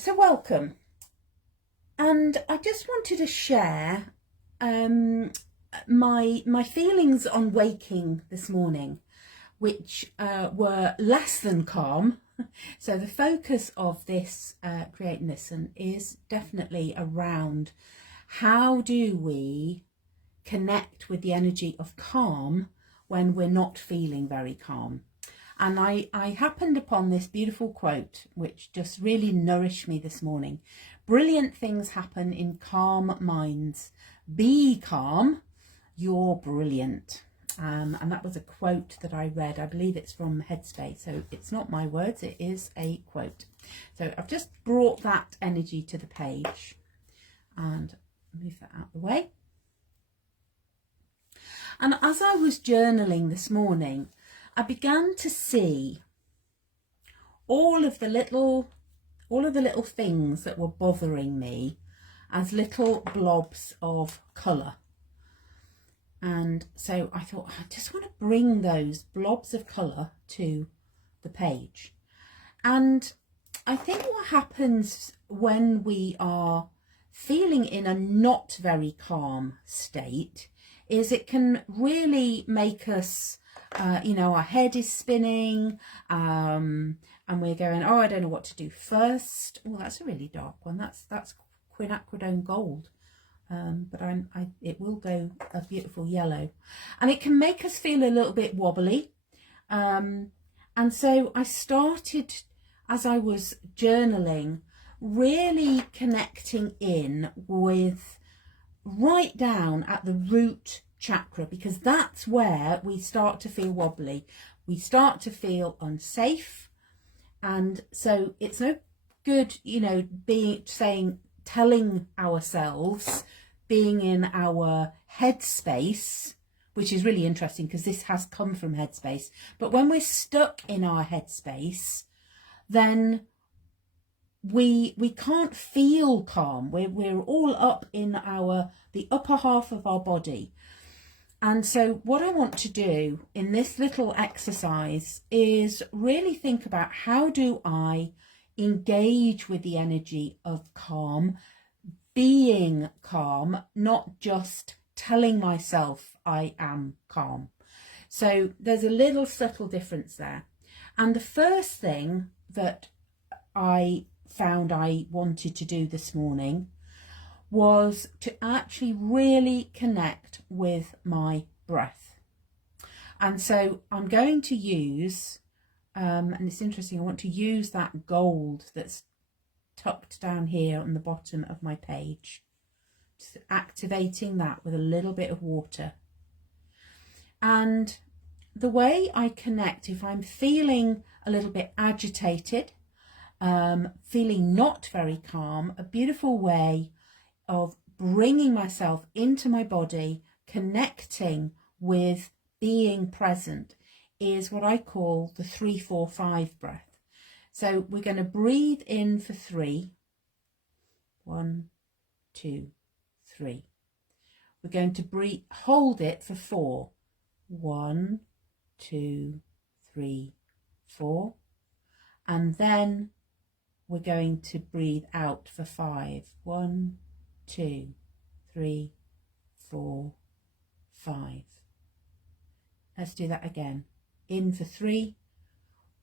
So welcome, and I just wanted to share my feelings on waking this morning, which were less than calm. So the focus of this Create and Listen is definitely around how do we connect with the energy of calm when we're not feeling very calm. And I happened upon this beautiful quote, which just really nourished me this morning. Brilliant things happen in calm minds. Be calm, you're brilliant. And that was a quote that I read. I believe it's from Headspace. So it's not my words, it is a quote. So I've just brought that energy to the page and move that out of the way. And as I was journaling this morning, I began to see all of the little things that were bothering me as little blobs of colour. And so I thought, I just want to bring those blobs of colour to the page. And I think what happens when we are feeling in a not very calm state is it can really make us our head is spinning, and we're going, oh, I don't know what to do first. Oh, that's a really dark one. That's quinacridone gold, but it will go a beautiful yellow, and it can make us feel a little bit wobbly. And so I started, as I was journaling, really connecting in with right down at the root chakra, because that's where we start to feel wobbly. We start to feel unsafe, and so it's no good, telling ourselves, being in our headspace, which is really interesting because this has come from Headspace. But when we're stuck in our headspace, then we can't feel calm. We're all up in the upper half of our body. And so what I want to do in this little exercise is really think about, how do I engage with the energy of calm, being calm, not just telling myself I am calm. So there's a little subtle difference there. And the first thing that I found I wanted to do this morning was to actually really connect with my breath. And so I'm going to use, and it's interesting, I want to use that gold that's tucked down here on the bottom of my page, just activating that with a little bit of water. And the way I connect, if I'm feeling a little bit agitated, feeling not very calm, a beautiful way of bringing myself into my body, connecting with being present, is what I call the 3-4-5 breath. So we're going to breathe in for 3. 1, 2, 3. We're going to hold it for 4. 1, 2, 3, 4. And then we're going to breathe out for 5. 1, 2, 3, 4, 5. Let's do that again. In for 3.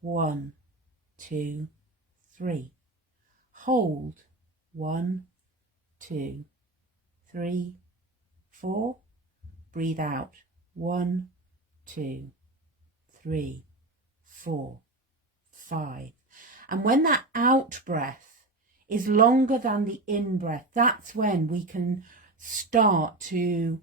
1, 2, 3. Hold. 1, 2, 3, 4. Breathe out. 1, 2, 3, 4, 5. And when that out breath is longer than the in breath, that's when we can start to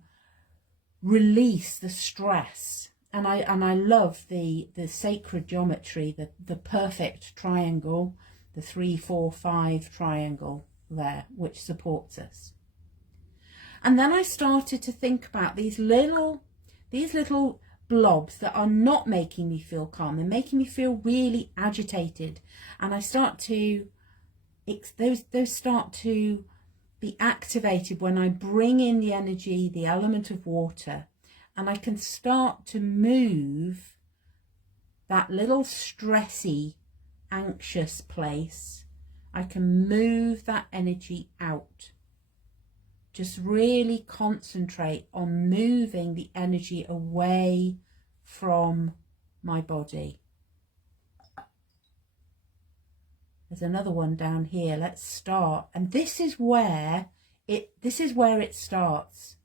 release the stress. And I love the sacred geometry, the perfect triangle, the 3-4-5 triangle there, which supports us. And then I started to think about these little blobs that are not making me feel calm. They're making me feel really agitated. And I start to, those start to be activated when I bring in the energy, the element of water, and I can start to move that little stressy, anxious place I can move that energy out. Just really concentrate on moving the energy away from my body. There's another one down here. Let's start. And this is where it starts.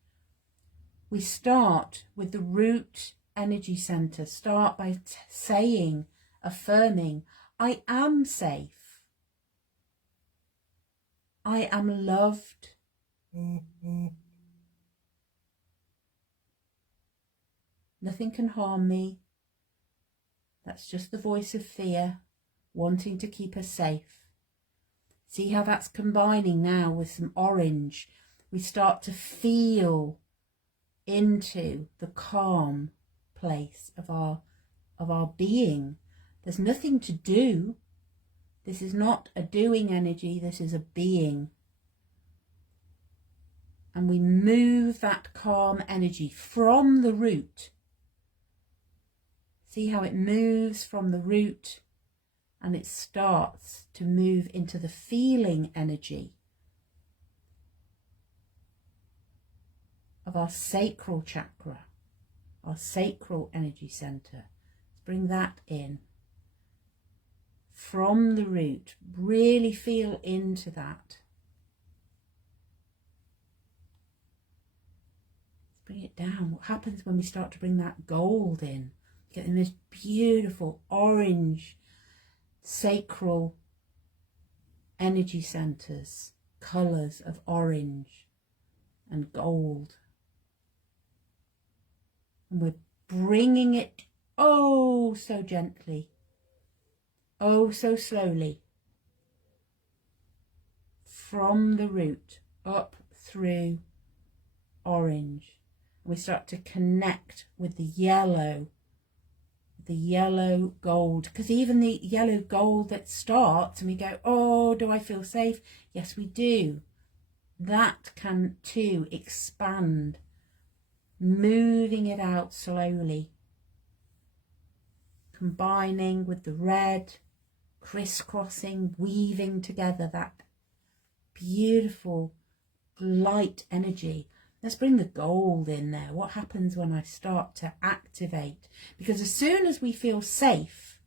We start with the root energy center. Start by saying, affirming, I am safe. I am loved. Nothing can harm me. That's just the voice of fear wanting to keep us safe. See how that's combining now with some orange. We start to feel into the calm place of our being. There's nothing to do. This is not a doing energy, this is a being. And we move that calm energy from the root. See how it moves from the root and it starts to move into the feeling energy of our sacral chakra, our sacral energy center. Let's bring that in. From the root, really feel into that. Let's bring it down. What happens when we start to bring that gold in? Getting this beautiful orange sacral energy centers, colors of orange and gold. And we're bringing it oh so gently, oh so slowly, from the root up through orange. And we start to connect with the yellow gold, because even the yellow gold that starts and we go, oh, do I feel safe? Yes, we do. That can too expand, moving it out slowly, combining with the red, crisscrossing, weaving together that beautiful light energy. Let's bring the gold in there. What happens when I start to activate? Because as soon as we feel safe,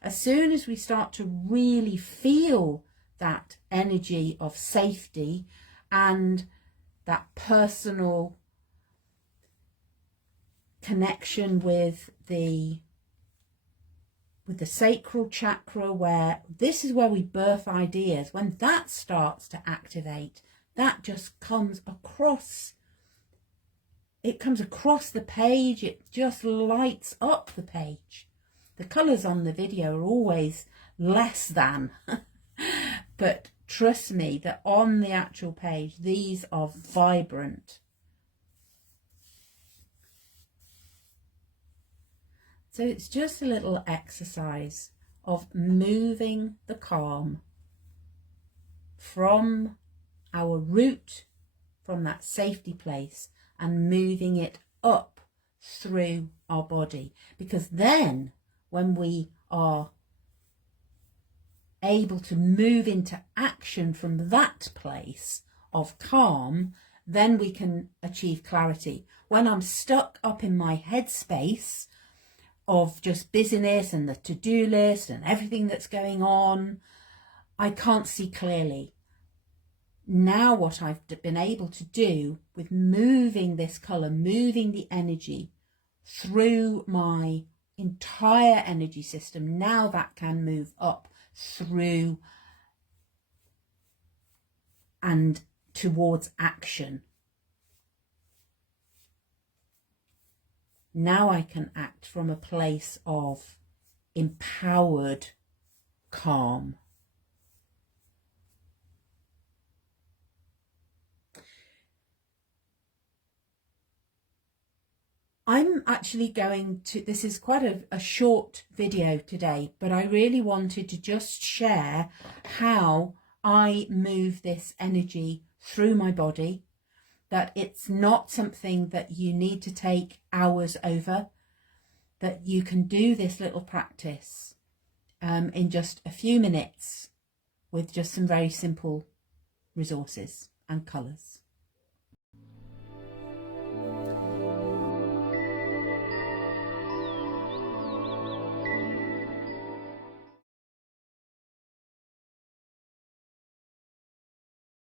as soon as we start to really feel that energy of safety and that personal connection with the sacral chakra, where this is where we birth ideas, when that starts to activate, that just comes across. It comes across the page, it just lights up the page. The colours on the video are always less than, but trust me that on the actual page, these are vibrant. So it's just a little exercise of moving the calm from our root, from that safety place, and moving it up through our body. Because then when we are able to move into action from that place of calm, then we can achieve clarity. When I'm stuck up in my headspace of just busyness and the to-do list and everything that's going on, I can't see clearly. Now what I've been able to do with moving this colour, moving the energy through my entire energy system, now that can move up through and towards action. Now I can act from a place of empowered calm. I'm actually going to, this is quite a short video today, but I really wanted to just share how I move this energy through my body, that it's not something that you need to take hours over, that you can do this little practice in just a few minutes with just some very simple resources and colours.